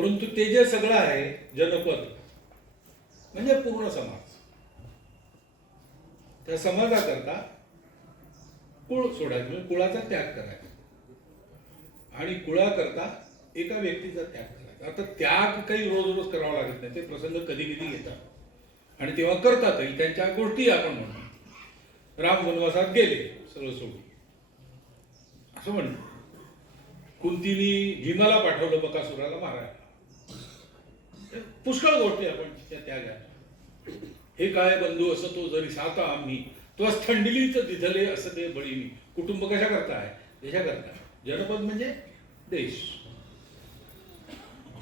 परंतु ते जे सगळं आहे जनपद म्हणजे पूर्ण समाज, त्या समाजाकरता कुळ सोडायचं म्हणजे कुळाचा त्याग करायचा आणि कुळाकरता एका व्यक्तीचा त्याग करायचा. आता त्याग काही रोज रोज करावा लागत नाही, ते प्रसंग कधी कधी येतात आणि तेव्हा करतातही. त्यांच्या गोष्टी आपण म्हणतो राम वनवासात गेले सगळं सोडून असं म्हणतो. कुंतीनी भीमाला पाठवलं बकासुराला मारायला. पुष्कळ गोष्टी आपण त्या त्यागात. हे काय बंधू असं तो जरी साता आम्ही तो थंडिलीच दिधले असं ते बळीनी. कुटुंब कशा करता आहे? देशाकरता. जनपद म्हणजे देश.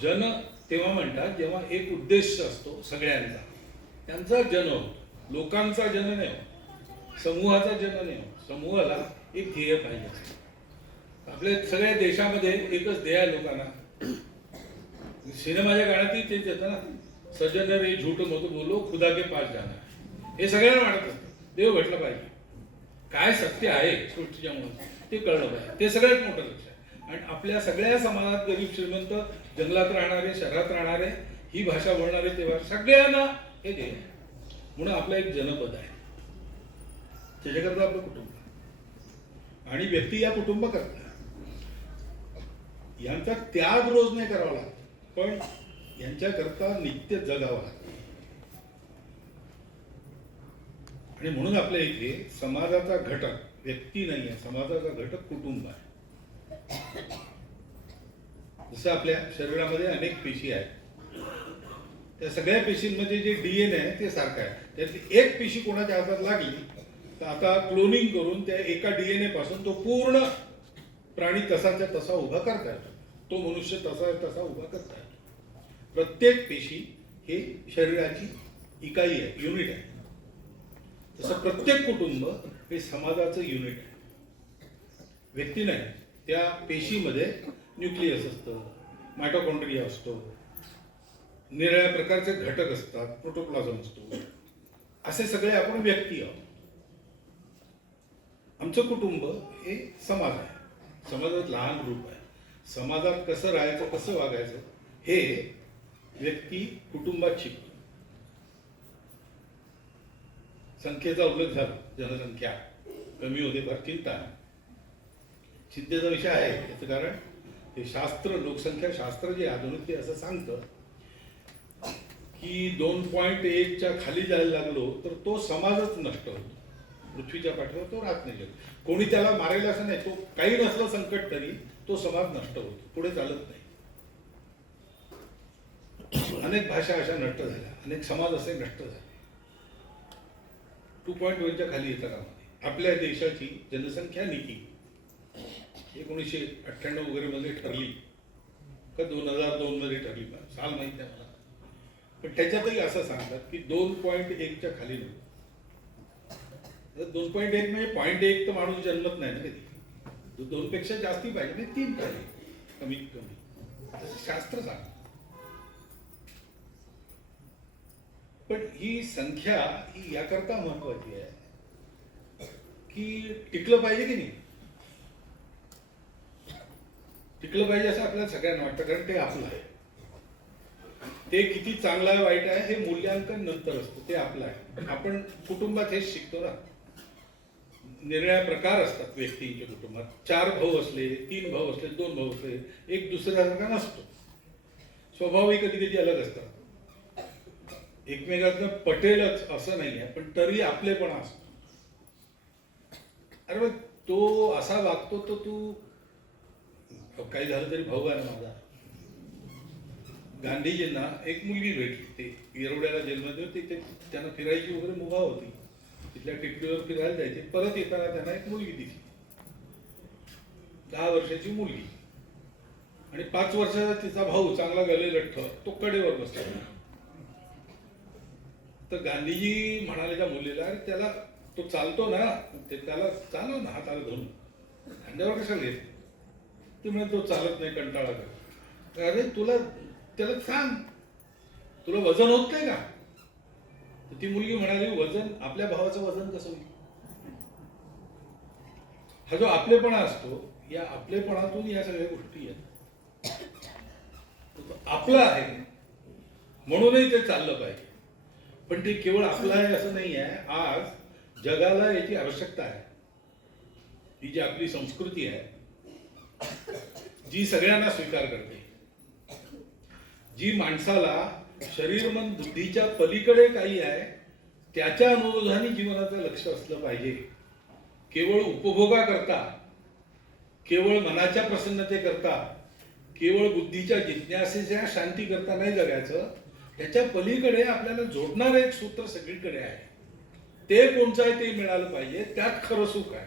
जन तेव्हा म्हणतात जेव्हा एक उद्देश असतो सगळ्यांचा, त्यांचा जन होतो. लोकांचा जन नाही होत, समूहाचा जन नाही होत. समूहाला एक ध्येय पाहिजे. आपल्या सगळ्या देशामध्ये एकच ध्येय आहे लोकांना. सिनेमाच्या गाण्यातही तेच येतं ना, सजन रे झूठ मत बोलो खुदा के पास जाना. हे सगळ्यांना वाटत असतं देव भेटला पाहिजे. काय सत्य आहे सृष्टीच्या मुळे ते कळलं पाहिजे. ते सगळ्यात मोठं लक्ष आहे. आणि आपल्या सगळ्या समाजात गरीब श्रीमंत, जंगलात राहणारे, शहरात राहणारे, ही भाषा बोलणारे, तेव्हा सगळ्यांना हे ध्येय. म्हणून आपलं एक जनपद आहे, त्याच्याकरता आपलं कुटुंब आणि व्यक्ती या कुटुंब करतात. यांचा त्याग रोज नाही करावा लागतो, पण यांच्याकरता नित्य जगावं लागतं. आणि म्हणून आपल्या इथे समाजाचा घटक व्यक्ती नाही आहे, समाजाचा घटक कुटुंब आहे. जसं आपल्या शरीरामध्ये अनेक पेशी आहेत, त्या सगळ्या पेशींमध्ये जे डीएनए आहे ते सारखं आहे. त्यातली एक पेशी कोणाच्या हातात लागली तर आता क्लोनिंग करून त्या एका डीएनए पासून तो पूर्ण प्राणी तसाच्या तसा उभा करता येतो. तो मनुष्य तसा उभा करता येतो. प्रत्येक पेशी हे शरीराची इकाई आहे, युनिट आहे. तसं प्रत्येक कुटुंब हे समाजाचं युनिट आहे, व्यक्ती नाही. त्या पेशीमध्ये न्यूक्लियस असतं, मायटोकॉन्ड्रिया असतो, निराळ्या प्रकारचे घटक असतात, प्रोटोप्लाझम असतो. असे सगळे आपण व्यक्ती आहोत. आमचं कुटुंब हे समाज आहे, समाजात लहान ग्रुप आहे. समाजात कसं राहायचं, कसं वागायचं हे व्यक्ती कुटुंबात शिकतो. संख्येचा उल्लेख झाला, जनसंख्या कमी होते फार चिंता आहे. चिंतेचा विषय आहे. याचं कारण हे शास्त्र, लोकसंख्या शास्त्र जे आधुनिक ते असं सांगतं की 2.1च्या खाली जायला लागलो तर तो समाजच नष्ट होतो. पृथ्वीच्या पाठीवर तो राहत नाही. कोणी त्याला मारेल असं नाही, तो काही नसलं संकट तरी तो समाज नष्ट होतो, पुढे चालत नाही. अनेक भाषा अशा नष्ट झाल्या, अनेक समाज असे नष्ट झाले. 2.1च्या खाली येतं कामामध्ये. आपल्या देशाची जनसंख्या नीती 1998 वगैरे मध्ये ठरली का 2002 मध्ये ठरली, साल माहित नाही मला, पण त्याच्यातही असं सांगतात की 2.1च्या खाली नको. 2.1 म्हणजे 0.1 तर माणूस जन्मत नाही ना कधी. 2 पेक्षा जास्ती पाहिजे, म्हणजे 3 पाहिजे कमीत कमी, असं शास्त्र सांगतं. पण ही संख्या ही याकरता महत्वाची आहे की टिकलं पाहिजे की नाही. टिकलं पाहिजे असं आपल्याला सगळ्यांना वाटतं, कारण ते आपलं आहे. ते किती चांगलं आहे वाईट आहे हे मूल्यांकन नंतर असतं, ते आपलं आहे. आपण कुटुंबात हेच शिकतो ना. निरनिराळे प्रकार असतात व्यक्तींच्या कुटुंबात. 4 भाऊ असले, 3 भाऊ असले, 2 भाऊ असले, एक दुसऱ्यासारखा नसतो. स्वभावही कधी कधी अलग असतात. एकमेकांना पटेलच असं नाही आहे, पण तरी आपलेपणा असतो. अरे मग तो असा वागतो तर तू काही झालं तरी भाऊ आहे ना माझा. गांधीजींना एक मुलगी भेटली, ते येरवड्याला जेलमध्ये होती, ते त्यांना फिरायची वगैरे मुभा होती. तिथल्या टेकडीवर फिरायला जायचे. परत येताना त्यांना एक मुलगी दिसली, 10 वर्षाची मुलगी, आणि 5 वर्षाचा तिचा भाऊ चांगला गलेलठ्ठ, तो कडेवर बसला. तर गांधीजी म्हणाले त्या मुलीला, अरे त्याला तो चालतो ना, ते त्याला चालव ना हाताला धरून, खांद्यावर कशाला घेत. ती म्हणजे तो चालत नाही, कंटाळा करतो. अरे तुला त्याला सांग, तुला वजन होत नाही का. तर ती मुलगी म्हणाली, वजन, आपल्या भावाचं वजन कसं होईल. हा जो आपलेपणा असतो, या आपलेपणातून या सगळ्या गोष्टी आहेत. आपलं आहे म्हणूनही ते चाललं पाहिजे. पण ते केवळ आपलं आहे असं नाही आहे. आज जगाला याची आवश्यकता आहे. ही जी आपली संस्कृती आहे जी सगळ्यांना स्वीकार करते, जी माणसाला शरीर मन बुद्धीच्या पलीकडे काही आहे त्याच्या अनुरोधाने जीवनाचं लक्ष असलं पाहिजे. केवळ उपभोगा करता, केवळ मनाच्या प्रसन्नते करता, केवळ बुद्धीच्या जिज्ञासेच्या शांती करता नाही जगायचं. त्याच्या पलीकडे आपल्याला जोडणारं एक सूत्र सगळीकडे आहे. ते कोणचं आहे ते मिळालं पाहिजे. त्यात खरं सुख आहे,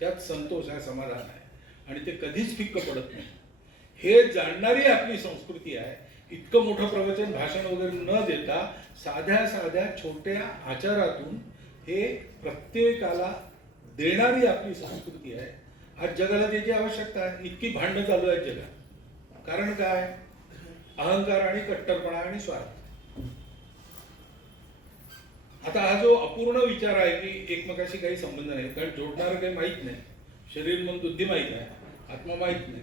त्यात संतोष आहे, समाधान आहे आणि ते कधीच फिक्क पडत नाही. हे जाणणारी आपली संस्कृती आहे. इतकं मोठं प्रवचन भाषण वगैरे न देता साध्या साध्या छोट्या आचारातून हे प्रत्येकाला देणारी आपली संस्कृती आहे. आज जगाला त्याची आवश्यकता आहे. इतकी भांडणं चालू आहेत जगात. कारण काय? अहंकार आणि कट्टरपणा आणि स्वार्थ. आता हा जो अपूर्ण विचार आहे की एकमेकाशी काही संबंध नाही, कारण जोडणारं काही माहीत नाही. शरीर मन बुद्धी माहीत आहे, आत्मा माहीत नाही,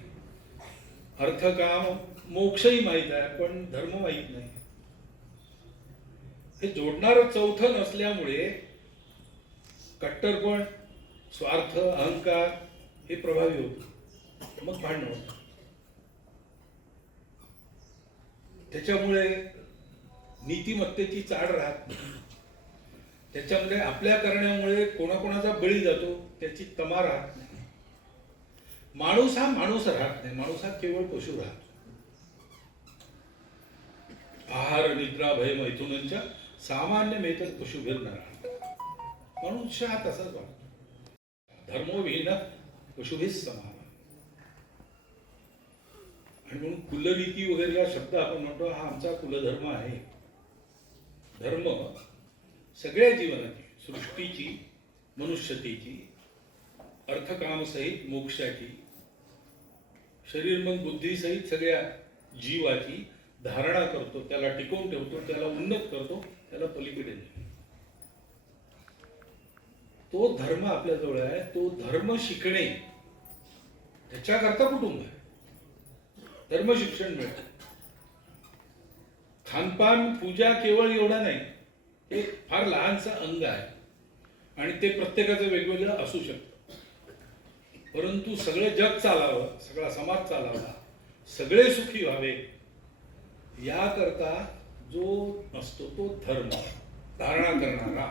अर्थ काम मोक्षही माहीत आहे, पण धर्म माहीत नाही. हे जोडणारं चौथं नसल्यामुळे कट्टरपण, स्वार्थ, अहंकार हे प्रभावी होतं. मग भांडण होतं. त्याच्यामुळे नीतिमत्तेची चाड राहत नाही. त्याच्यामुळे आपल्या करण्यामुळे कोणाकोणाचा बळी जातो त्याची तमा राहत नाही. माणूस हा माणूस राहत नाही. माणूस हा केवळ पशु राहतो. आहार निद्रा भय मैथुनांच्या सामान्य मेतर पशुभेद न राहतो. मनुष्य हा तसाच वाटतो. धर्मोविहीन पशुभेद समान. आणि म्हणून कुलनीती वगैरे हा शब्द आपण म्हणतो, हा आमचा कुलधर्म आहे. धर्म सगळ्या जीवनाची, सृष्टीची, मनुष्यतेची, अर्थकामसहित मोक्षाची, शरीर मन बुद्धी सहित सगळ्या जीवाची धारणा करतो, त्याला टिकवून ठेवतो, त्याला उन्नत करतो, त्याला पलीकडे नेतो. तो धर्म आपल्या जवळ आहे. तो धर्म शिकणे त्याच्याकरता कुटुंब आहे. धर्म शिक्षण मिळतं. खानपान पूजा केवळ एवढा नाही, हे फार लहानचं अंग आहे आणि ते प्रत्येकाचं वेगवेगळं असू शकतं. परंतु सगळं जग चालावं, सगळा समाज चालावा, सगळे सुखी व्हावे याकरता जो असतो तो धर्म धारणा करणारा,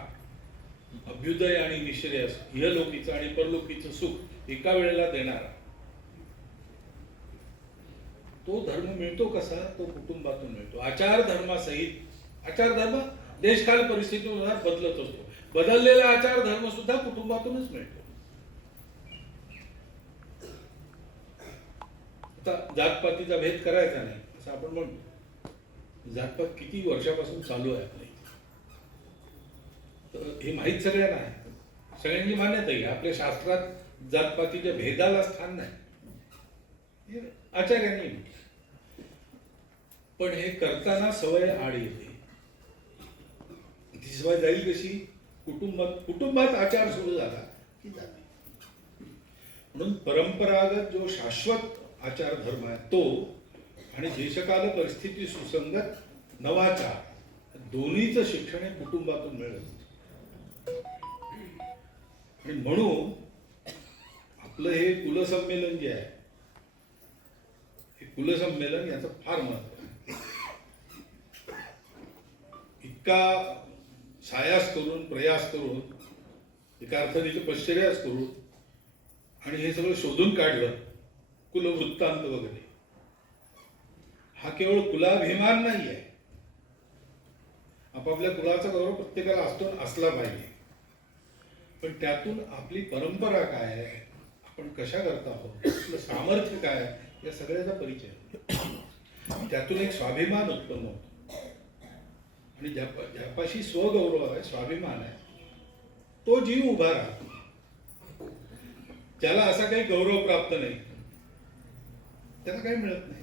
अभ्युदय आणि निःश्रेयस, इहलोकीचं आणि परलोकीचं सुख एका वेळेला देणारा, तो धर्म मिळतो कसा? तो कुटुंबातून मिळतो. आचार धर्मासहित. आचार धर्म देशकाल परिस्थितीनुसार बदलत असतो. बदललेला आचार धर्म सुद्धा कुटुंबातूनच मिळतो. आता जातपातीचा भेद करायचा नाही असं आपण म्हणतो. जातपात किती वर्षापासून चालू आहे आपल्या इथे, तर हे माहीत सगळ्यांना आहे. सगळ्यांची मान्यता आहे. आपल्या शास्त्रात जातपातीच्या भेदाला स्थान नाही, हे आचार्यांनी म्हटलं. पण हे करताना सवय आड येते. ती सवय जाईल कशी? कुटुंबात आचार सुरू झाला की जाते. म्हणून परंपरागत जो शाश्वत आचार धर्म आहे तो आणि देशकाल परिस्थिती सुसंगत नवाचार, दोन्हीचं शिक्षण हे कुटुंबातून मिळत. आणि म्हणून आपलं हे कुलसंमेलन जे आहे, हे कुलसंमेलन याचं फार महत्व आहे. इतका सायास करून, प्रयास करून, एका अर्थाने पश्चर्यास करून आणि हे सगळं शोधून काढलं, कुलवृत्तांत वगैरे. हा केवळ कुलाभिमान नाही आहे. आपापल्या कुलाचा गौरव प्रत्येकाला असतो, असला पाहिजे. पण त्यातून आपली परंपरा काय आहे, आपण कशा करता आहोत, आपलं सामर्थ्य काय आहे, या सगळ्याचा परिचय. त्यातून एक स्वाभिमान उत्पन्न होतो. आणि ज्यापाशी स्वगौरव आहे, स्वाभिमान आहे, तो जीव उभा राहतो. त्याला असा काही गौरव प्राप्त नाही, त्याला काही मिळत नाही.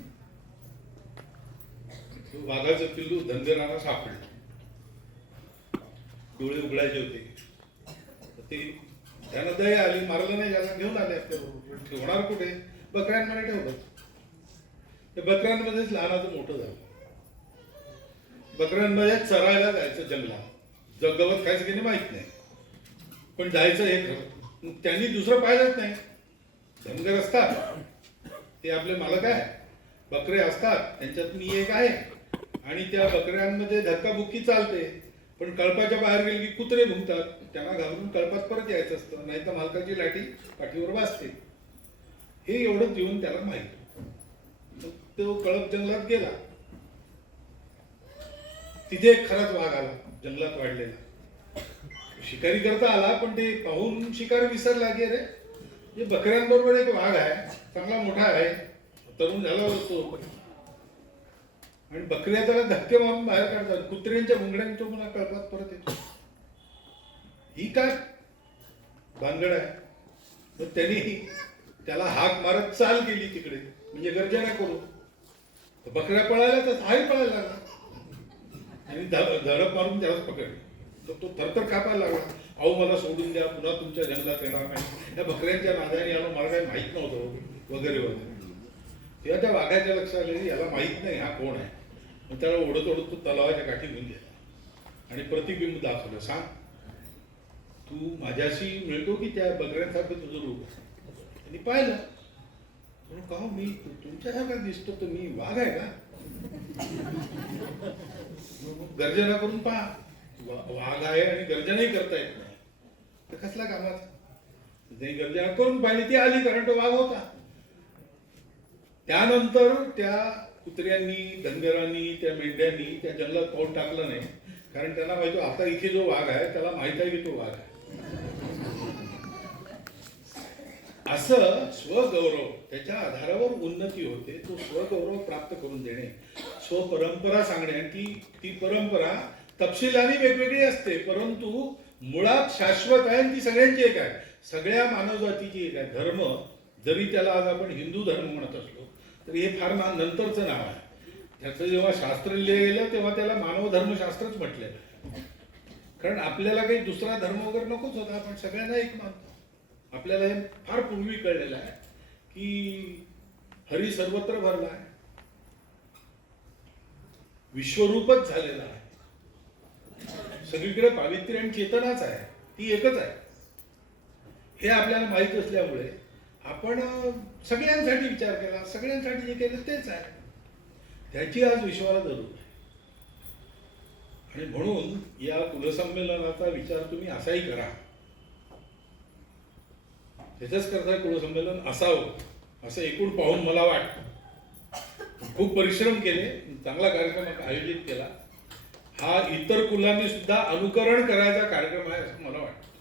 वाघाचं पिल्लू धनगराला सापडलं, डोळे उघडायचे होते, ते त्याला दया आली, मारलं नाही, त्याला घेऊन आले आपल्याबरोबर. ठेवणार कुठे? बकऱ्यांमध्ये ठेवलं. ते बकऱ्यांमध्येच लहानाचं मोठं झालं. बकऱ्यांमध्ये चरायला जायचं जंगलात, गवत खायचं की नाही माहित नाही, पण जायचं हे खरं. त्यांनी दुसरं पाहिलंच नाही. धनगर असतात ते आपले मालक आहे, बकरे असतात त्यांच्यात मी एक आहे, आणि त्या बकऱ्यांमध्ये धक्काबुक्की चालते. पण कळपाच्या बाहेर गेले की कुत्रे भुंकतात, त्यांना घाबरून कळपात परत यायचं असतं, नाही तर मालकाची लाठी पाठीवर वाजते. हे एवढंच येऊन त्याला माहित. मग तो कळप जंगलात गेला. तिथे एक खराच वाघ आला जंगलात वाढलेला. शिकारी करता आला, पण ते पाहून शिकार विसरला की अरे हे बकऱ्यांबरोबर एक वाघ आहे, चांगला मोठा आहे, तरुण झाला होतो, आणि बकऱ्या त्याला धक्के मारून बाहेर काढतात, कुत्र्यांच्या मुंगड्यांच्या पुन्हा कळपात परत येतो. ही काय भानगड आहे. मग त्यांनी त्याला हाक मारत चाल केली तिकडे, म्हणजे गर्जना करू. बकऱ्या पळायला तर हाही पळायला लागला, आणि धडक मारून त्यालाच पकडलं. तर तो थरथर कापायला लागला. अहो मला सोडून द्या, पुन्हा तुमच्या जंगलात येणार नाही, त्या बकऱ्यांच्या नादाने याला मला काही माहीत नव्हतं वगैरे वगैरे. तेव्हा त्या वाघाच्या लक्षात आले याला माहीत नाही हा कोण आहे. मग त्याला ओढत ओढत तो तलावाच्या काठी घेऊन गेला आणि प्रतिबिंब दाखवलं. सांग तू माझ्याशी मिळतो की त्या बकऱ्यांसारखं तुझं रूप? त्यांनी पाहिलं. का मी तुमच्यासारखा दिसतो तर मी वाघ आहे का? गर्जना करून पहा. वाघ आहे आणि गर्जनाही करता येत नाही तर कसला कामाचा? त्यांनी गर्जना करून पाहिली, ती आली, कारण तो वाघ होता. त्यानंतर त्या कुत्र्यांनी, धनगरांनी, त्या मेंढ्यांनी त्या जंगलात पाऊल टाकलं नाही, कारण त्यांना माहिती आता इथे जो वाघ आहे त्याला माहित आहे की तो वाघ आहे. असं स्वगौरव त्याच्या आधारावर उन्नती होते. तो स्वगौरव प्राप्त करून देणे, स्वपरंपरा सांगणे, आणि ती परंपरा तपशिलाने वेगवेगळी असते, परंतु मुळात शाश्वत आहे आणि ती सगळ्यांची एक आहे, सगळ्या मानवजातीची एक आहे. धर्म जरी त्याला आज आपण हिंदू धर्म म्हणत असलो तरी हे फार नंतरचं नाव आहे. त्याचं जेव्हा शास्त्र लिहिलं गेलं तेव्हा त्याला मानव धर्मशास्त्रच म्हटलेलं, कारण आपल्याला काही दुसरा धर्म वगैरे नकोच होता, आपण सगळ्यांना एक मानतो. आपल्याला हे फार पूर्वी कळलेलं आहे की हरी सर्वत्र भरला आहे, विश्वरूपच झालेला आहे, सगळीकडे पावित्र्य आणि चेतनाच आहे, ती एकच आहे. हे आपल्याला माहीत असल्यामुळे आपण सगळ्यांसाठी विचार केला, सगळ्यांसाठी जे केलं तेच आहे, त्याची आज विश्वाला जरूर आहे. आणि म्हणून या कुलसंमेलनाचा विचार तुम्ही असाही करा. त्याच्याच करता कुलसंमेलन असावं असं एकूण पाहून मला वाटतं. खूप परिश्रम केले, चांगला कार्यक्रम आयोजित केला. हा इतर कुलांनी सुद्धा अनुकरण करायचा कार्यक्रम आहे असं मला वाटतं.